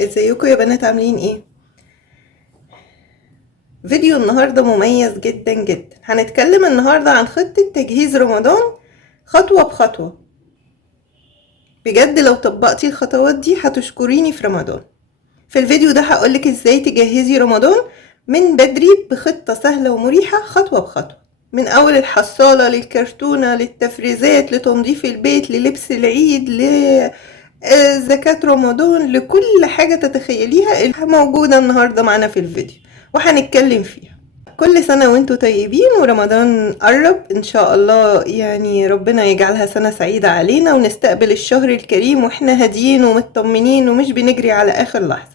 ازيكم يا بنات؟ عاملين ايه؟ فيديو النهارده مميز جدا جدا. هنتكلم النهارده عن خطة تجهيز رمضان خطوة بخطوة. بجد لو طبقتي الخطوات دي هتشكريني في رمضان. في الفيديو ده هقولك ازاي تجهزي رمضان من بدري بخطة سهلة ومريحة خطوة بخطوة، من اول الحصالة للكرتونة للتفريزات لتنظيف البيت للبس العيد زكاة رمضان، لكل حاجة تتخيليها اللي موجودة النهاردة معنا في الفيديو وهنتكلم فيها. كل سنة وانتوا طيبين ورمضان قرب ان شاء الله، يعني ربنا يجعلها سنة سعيدة علينا ونستقبل الشهر الكريم واحنا هاديين ومطمنين ومش بنجري على اخر لحظة.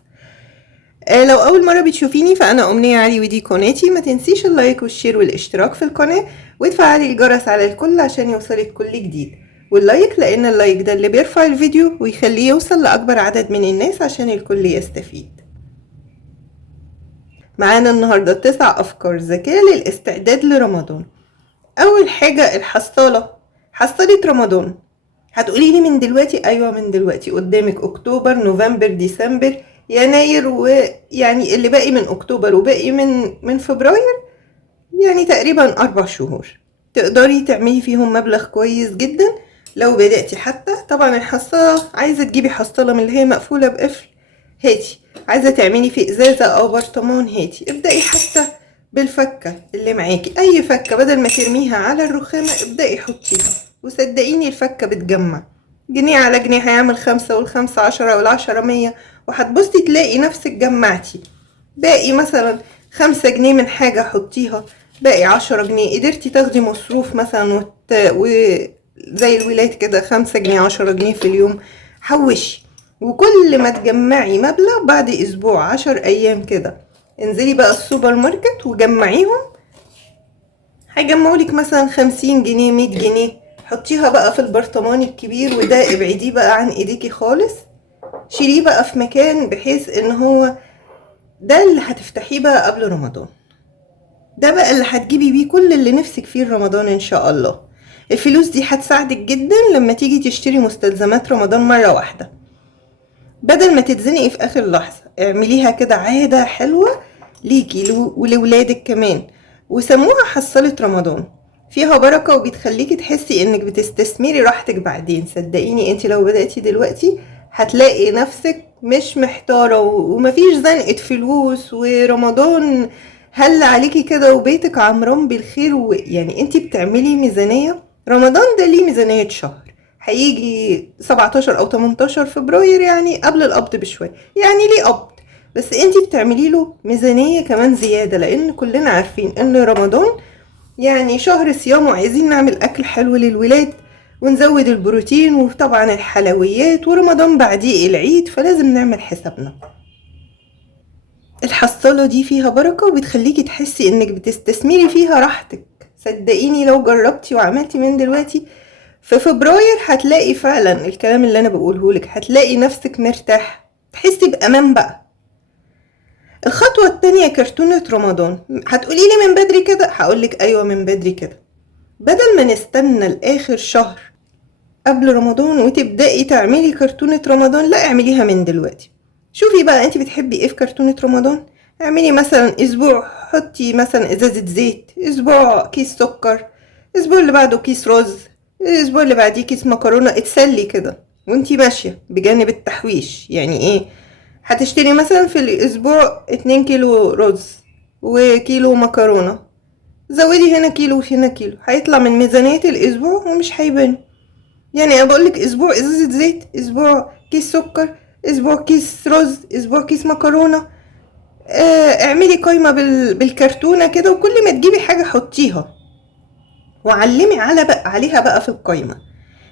لو اول مرة بتشوفيني فانا امنية علي ودي قناتي. ما تنسيش اللايك والشير والاشتراك في القناة وتفعلي الجرس على الكل عشان يوصلك كل جديد، واللايك لان اللايك ده اللي بيرفع الفيديو ويخليه يوصل لاكبر عدد من الناس عشان الكل يستفيد. معانا النهاردة 9 افكار ذكية للاستعداد لرمضان. اول حاجة الحصالة، حصالة رمضان. هتقولي لي من دلوقتي؟ ايوه من دلوقتي. قدامك اكتوبر نوفمبر ديسمبر يناير، ويعني اللي باقي من اكتوبر وباقي من فبراير، يعني تقريبا 4 شهور تقدري تعملي فيهم مبلغ كويس جدا لو بدأتي. حتى طبعا الحصالة عايزة تجيبي حصالة من اللي هي مقفولة بقفل، هاتي. عايزة تعملي في ازازة او برطمان، هاتي. ابدأي حتى بالفكة اللي معاكي، اي فكة بدل ما ترميها على الرخامة ابدأي حطيها، وصدقيني الفكة بتجمع. جنيه على جنيه هيعمل 5، والخمسة 10، والعشرة 100، وهتبصي تلاقي نفسك جمعتي. باقي مثلا 5 جنيه من حاجة حطيها، باقي 10 جنيه. قدرتي تاخدي مصروف مثلا زي الولاد كده 5 جنيه 10 جنيه في اليوم، حوشي. وكل ما تجمعي مبلغ بعد اسبوع 10 ايام كده انزلي بقى السوبر ماركت وجمعيهم، هيجمعولك مثلا 50 جنيه 100 جنيه. حطيها بقى في البرطمان الكبير، وده ابعديه بقى عن ايديكي خالص، شيليه بقى في مكان بحيث ان هو ده اللي هتفتحيه بقى قبل رمضان. ده بقى اللي هتجيبي بيه كل اللي نفسك فيه رمضان ان شاء الله. الفلوس دي هتساعدك جدا لما تيجي تشتري مستلزمات رمضان مرة واحدة، بدل ما تتزنقي في اخر لحظة. اعمليها كده عادة حلوة ليكي ولولادك كمان، وسموها حصالة رمضان. فيها بركة وبتخليكي تحسي انك بتستثمري راحتك بعدين. صدقيني انت لو بدأتي دلوقتي هتلاقي نفسك مش محتارة ومفيش زنقة فلوس، ورمضان هل عليكي كده وبيتك عمران بالخير. يعني انت بتعملي ميزانية. رمضان ده ليه ميزانية شهر، هيجي 17 او 18 فبراير يعني قبل القبض بشوية، يعني ليه قبض، بس انتي بتعملي له ميزانية كمان زيادة، لان كلنا عارفين ان رمضان يعني شهر صيام وعايزين نعمل اكل حلو للولاد ونزود البروتين وطبعا الحلويات، ورمضان بعديه العيد، فلازم نعمل حسابنا. الحصالة دي فيها بركة وبتخليكي تحسي انك بتستثمري فيها راحتك. صدقيني لو جربتي وعملتي من دلوقتي في فبراير هتلاقي فعلا الكلام اللي انا بقوله لك، هتلاقي نفسك مرتاح، تحسي بامان بقى. الخطوة التانية كرتونة رمضان. هتقولي لي من بدري كده؟ هقولك ايوه من بدري كده. بدل ما نستنى لاخر شهر قبل رمضان وتبدأي تعملي كرتونة رمضان، لا اعمليها من دلوقتي. شوفي بقى انت بتحبي ايه في كرتونة رمضان. اعملي مثلا اسبوع حطي مثلا ازازة زيت، اسبوع كيس سكر، اسبوع اللي بعده كيس رز، الاسبوع اللي بعديه كيس مكرونة. اتسلي كده وانتي ماشية بجانب التحويش. يعني ايه؟ هتشتري مثلا في الاسبوع 2 كيلو رز وكيلو مكرونة، زودي هنا كيلو وهنا كيلو، هيطلع من ميزانية الاسبوع ومش هيبان. يعني انا بقولك اسبوع ازازة زيت، اسبوع كيس سكر، اسبوع كيس رز، اسبوع كيس مكرونة. اعملي قايمة بالكرتونة كده، وكل ما تجيبي حاجة حطيها وعلمي عليها بقى في القايمة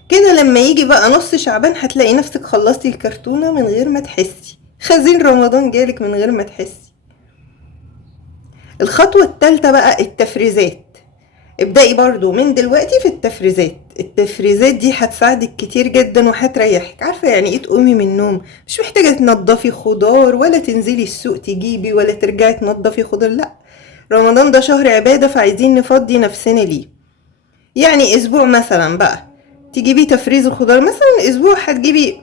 كده. لما يجي بقى نص شعبان هتلاقي نفسك خلصتي الكرتونة من غير ما تحسي، خزين رمضان جالك من غير ما تحسي. الخطوة التالتة بقى التفريزات. ابدأي برضو من دلوقتي في التفريزات. التفريزات دي هتساعدك كتير جدا وهتريحك. عارفة يعني ايه تقومي من النوم مش محتاجة تنضفي خضار ولا تنزلي السوق تجيبي ولا ترجعي تنضفي خضار؟ لا، رمضان ده شهر عبادة فعايزين نفضي نفسنا ليه. يعني اسبوع مثلا بقى تجيبي تفريز الخضار، مثلا اسبوع هتجيبي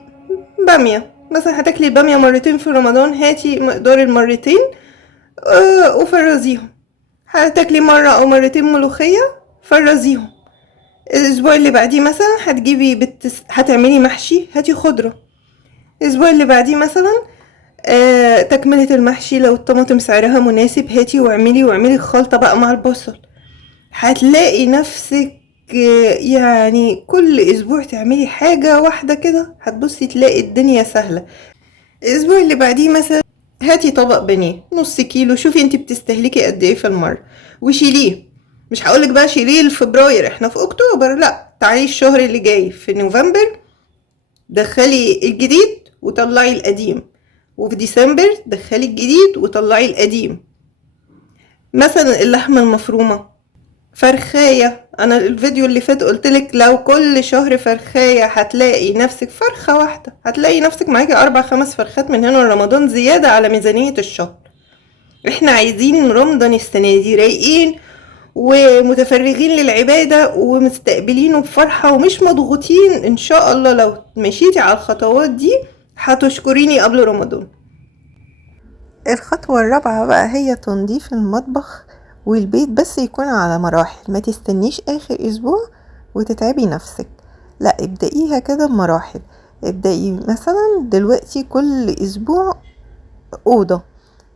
بامية مثلا هتاكلي البامية مرتين في رمضان، هاتي مقدار المرتين وفرزيهم. هتاكلي مرة او مرتين ملوخية، فرزيهم. الاسبوع اللي بعديه مثلا هتجيبي هتعملي محشي، هاتي خضرة. الاسبوع اللي بعديه مثلا تكملة المحشي، لو الطماطم سعرها مناسب هاتي واعملي خلطة بقى مع البصل. هتلاقي نفسك يعني كل اسبوع تعملي حاجة واحدة كده، هتبصي تلاقي الدنيا سهلة. الاسبوع اللي بعديه مثلا هاتي طبق بانيه نص كيلو، شوفي انت بتستهلكي قد ايه في المرة وشيليه. مش هقولك بقى شيليه لفبراير، احنا في اكتوبر، لا، تعالي الشهر اللي جاي في نوفمبر دخلي الجديد وطلعي القديم، وفي ديسمبر دخلي الجديد وطلعي القديم. مثلا اللحمة المفرومة، فرخاية، انا الفيديو اللي فات قلتلك لو كل شهر فرخاية هتلاقي نفسك فرخة واحدة، هتلاقي نفسك معاكي 4-5 فرخات من هنا لرمضان زيادة على ميزانية الشهر. احنا عايزين رمضان السنة دي رايقين ومتفرغين للعبادة ومستقبلينه بفرحة ومش مضغوطين. ان شاء الله لو مشيتي على الخطوات دي هتشكريني قبل رمضان. الخطوة الرابعة بقى هي تنظيف المطبخ والبيت، بس يكون على مراحل، ما تستنيش اخر اسبوع وتتعبي نفسك، لا، ابدأيها كده بمراحل. ابدأي مثلا دلوقتي كل اسبوع اوضة،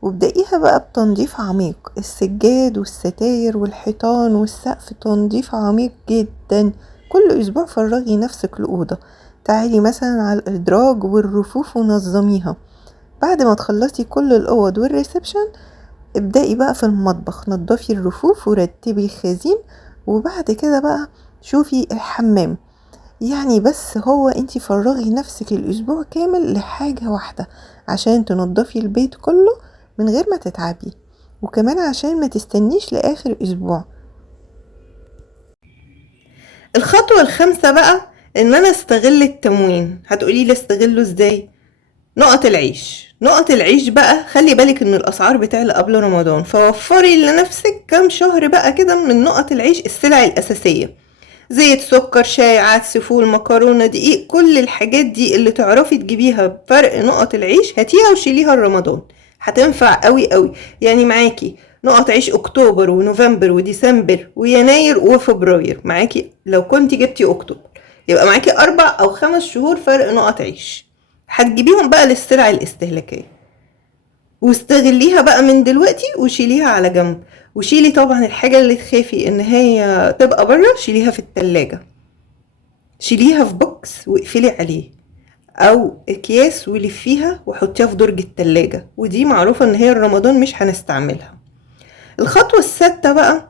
وابدأيها بقى بتنظيف عميق، السجاد والستاير والحيطان والسقف تنظيف عميق جدا. كل اسبوع فرغي نفسك لأوضة، تعالي مثلا على الادراج والرفوف ونظميها. بعد ما تخلصي كل الاوض والريسبشن ابدأي بقى في المطبخ، نضفي الرفوف ورتبي الخزين. وبعد كده بقى شوفي الحمام. يعني بس هو انتي فرغي نفسك الاسبوع كامل لحاجة واحدة عشان تنضفي البيت كله من غير ما تتعبي، وكمان عشان ما تستنيش لاخر اسبوع. الخطوة الخامسة بقى ان انا استغل التموين. هتقولي لي استغله ازاي؟ نقط العيش بقى، خلي بالك ان الاسعار بتعلى قبل رمضان، فوفري لنفسك كام شهر بقى كده من نقط العيش، السلع الاساسية، زيت، سكر، شاي، عدس، فول، مكرونة، دقيق، كل الحاجات دي اللي تعرفي تجيبيها بفرق نقط العيش هاتيها وشيليها لرمضان، هتنفع قوي قوي. يعني معاكي نقط عيش اكتوبر ونوفمبر وديسمبر ويناير وفبراير، معاكي لو كنت جبتي اكتوبر يبقى معاكي 4 أو 5 شهور فرق نقط عيش، هتجيبيهم بقى للسلع الاستهلاكية واستغليها بقى من دلوقتي وشيليها على جنب. وشيلي طبعا الحاجة اللي تخافي ان هي تبقى بره، شيليها في التلاجة، شيليها في بوكس واقفلي عليه او اكياس ولفيها وحطيها في درج التلاجة، ودي معروفة ان هي رمضان مش هنستعملها. الخطوة السادسة بقى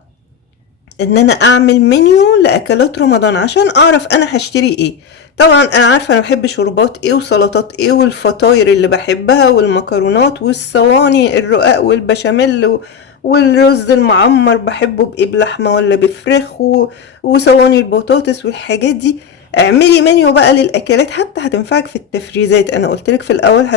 ان انا اعمل منيو لاكلات رمضان عشان اعرف انا هشتري ايه. طبعا انا عارفه انا بحب شوربات ايه وسلطات ايه والفطاير اللي بحبها والمكرونات والصواني الرقاق والبشاميل والرز المعمر بحبه بايه، بلحمه ولا بفراخ، وصواني البطاطس والحاجات دي. اعملي منيو بقى للاكلات، حتى هتنفعك في التفريزات. انا قلتلك في الاول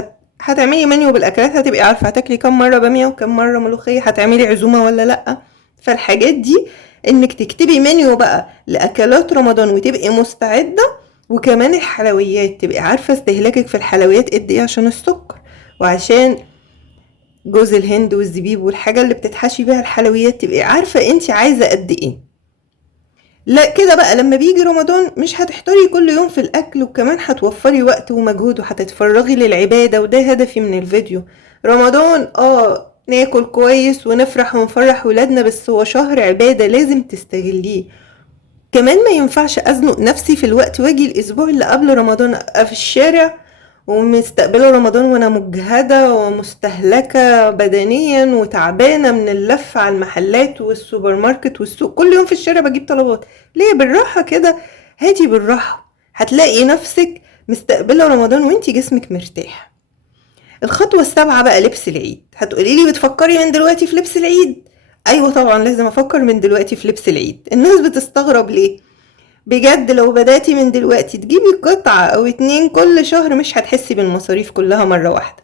هتعملي منيو بالاكلات، هتبقي عارفه هتاكلي كم مره باميه وكم مره ملوخيه، هتعملي عزومه ولا لا. فالحاجات دي انك تكتبي منيو بقى لاكلات رمضان وتبقي مستعده. وكمان الحلويات تبقي عارفه استهلاكك في الحلويات قد ايه عشان السكر وعشان جوز الهند والزبيب والحاجه اللي بتتحشي بيها الحلويات، تبقي عارفه انت عايزه قد ايه. لا كده بقى لما بيجي رمضان مش هتحتاري كل يوم في الاكل، وكمان هتوفري وقت ومجهود وهتتفرغي للعباده. وده هدفي من الفيديو. رمضان ناكل كويس ونفرح ونفرح ولادنا، بس هو شهر عبادة لازم تستغليه. كمان ما ينفعش ازنق نفسي في الوقت واجي الاسبوع اللي قبل رمضان ابقى في الشارع ومستقبله رمضان وانا مجهدة ومستهلكة بدنيا وتعبانة من اللف على المحلات والسوبر ماركت والسوق، كل يوم في الشارع بجيب طلبات. ليه؟ بالراحة كده، هاتي بالراحة، هتلاقي نفسك مستقبله رمضان وانتي جسمك مرتاح. الخطوة السابعة بقى لبس العيد. هتقوليلي بتفكري من دلوقتي في لبس العيد؟ ايوه طبعا لازم افكر من دلوقتي في لبس العيد. الناس بتستغرب ليه؟ بجد لو بدأتي من دلوقتي تجيبي قطعة او 2 كل شهر مش هتحسي بالمصاريف كلها مرة واحدة.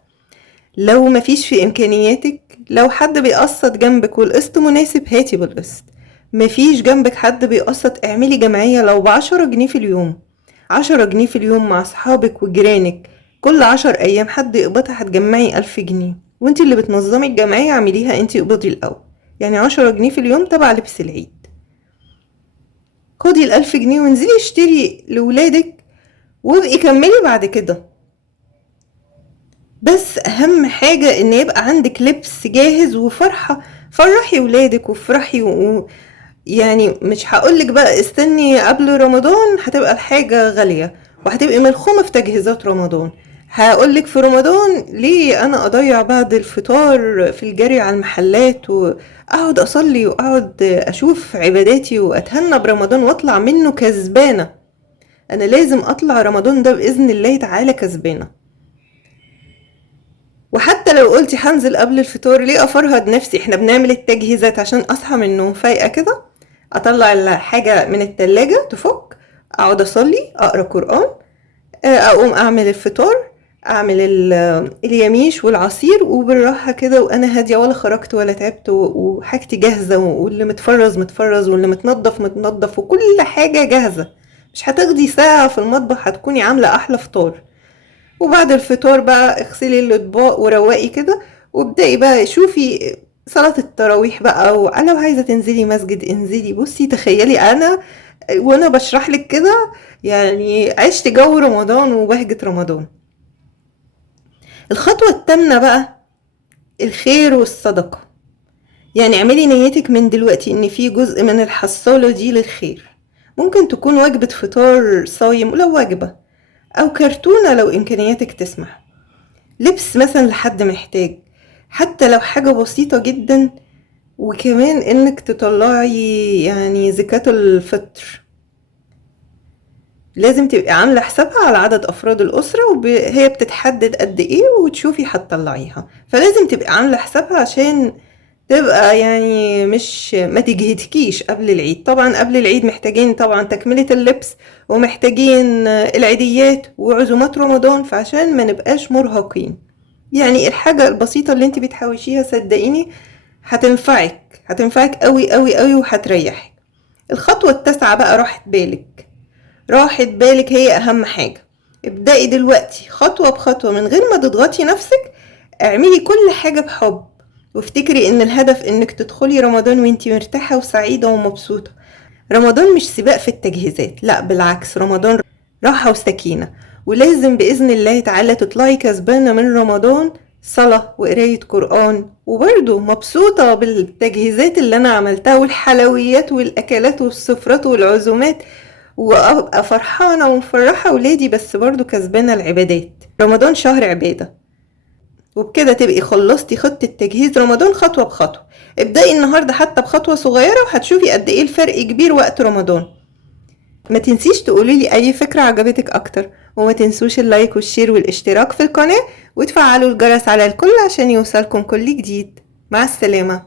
لو مفيش في امكانياتك، لو حد بيقسط جنبك والقسط مناسب هاتي بالقسط. مفيش جنبك حد بيقسط، اعملي جمعية لو ب10 جنيه في اليوم، 10 جنيه في اليوم مع اصحابك وجيرانك، كل 10 ايام حد يقبضها هتجمعي 1000 جنيه، وانت اللي بتنظمي الجمعية اعمليها انت، اقبضي الاول، يعني 10 جنيه في اليوم تبع لبس العيد. خدي ال1000 جنيه وانزلي اشتري لولادك، وابقي كملي بعد كده. بس اهم حاجة ان يبقى عندك لبس جاهز وفرحة، فرحي ولادك وافرحي يعني مش هقولك بقى استني قبل رمضان هتبقى الحاجة غالية وهتبقي ملخومة في تجهيزات رمضان. هقولك في رمضان ليه انا اضيع بعد الفطار في الجري على المحلات واقعد اصلي واقعد اشوف عباداتي واتهنى برمضان واطلع منه كسبانة. انا لازم اطلع رمضان ده باذن الله تعالى كسبانة. وحتى لو قلتي هنزل قبل الفطار، ليه افرهد نفسي؟ احنا بنعمل التجهيزات عشان اصحى من النوم فايقة كده، اطلع الحاجة من التلاجة تفك، اقعد اصلي اقرا قرآن، اقوم اعمل الفطار، اعمل اليميش والعصير وبالراحة كده وانا هادية، ولا خرجت ولا تعبت، وحاجتي جاهزة، واللي متفرز متفرز، واللي متنضف متنضف، وكل حاجة جاهزة. مش هتاخدي ساعة في المطبخ، هتكوني عاملة احلى فطار. وبعد الفطار بقى اغسلي الاطباق وروقي كده، وابدأي بقى شوفي صلاة التراويح بقى، ولو عايزة تنزلي مسجد انزلي. بصي تخيلي انا وانا بشرح لك كده يعني عشت جو رمضان وبهجة رمضان. الخطوة التامنة بقى الخير والصدقة. يعني اعملي نيتك من دلوقتي ان في جزء من الحصالة دي للخير. ممكن تكون وجبة فطار صايم لو وجبة، او كرتونة لو امكانياتك تسمح، لبس مثلا لحد محتاج، حتى لو حاجة بسيطة جدا. وكمان انك تطلعي يعني زكاة الفطر، لازم تبقي عاملة حسابها على عدد افراد الاسرة، وهي بتتحدد قد ايه وتشوفي هتطلعيها، فلازم تبقي عاملة حسابها عشان تبقى يعني مش ما تجهدكيش قبل العيد. طبعا قبل العيد محتاجين طبعا تكملة اللبس، ومحتاجين العيديات وعزومات رمضان، فعشان ما نبقاش مرهقين يعني الحاجة البسيطة اللي انت بتحوشيها صدقيني هتنفعك قوي قوي قوي وهتريحك. الخطوة التاسعة بقى راحة بالك هي اهم حاجة. ابدأي دلوقتي خطوة بخطوة من غير ما تضغطي نفسك، اعملي كل حاجة بحب، وافتكري ان الهدف انك تدخلي رمضان وانتي مرتاحة وسعيدة ومبسوطة. رمضان مش سباق في التجهيزات، لا بالعكس، رمضان راحة وسكينة، ولازم بإذن الله تعالى تطلعي كسبانة من رمضان صلاة وقراية قرآن، وبرضه مبسوطة بالتجهيزات اللي أنا عملتها والحلويات والأكلات والسفرات والعزومات، وأبقى فرحانة ومفرحة ولادي، بس برضه كسبانة العبادات. رمضان شهر عبادة، وبكده تبقي خلصتي خطة تجهيز رمضان خطوة بخطوة. ابدأي النهاردة حتى بخطوة صغيرة، وهتشوفي قد ايه الفرق كبير وقت رمضان. ما تنسيش تقوليلي اي فكرة عجبتك اكتر، وما تنسوش اللايك والشير والاشتراك في القناة، وتفعلوا الجرس على الكل عشان يوصلكم كل جديد. مع السلامة.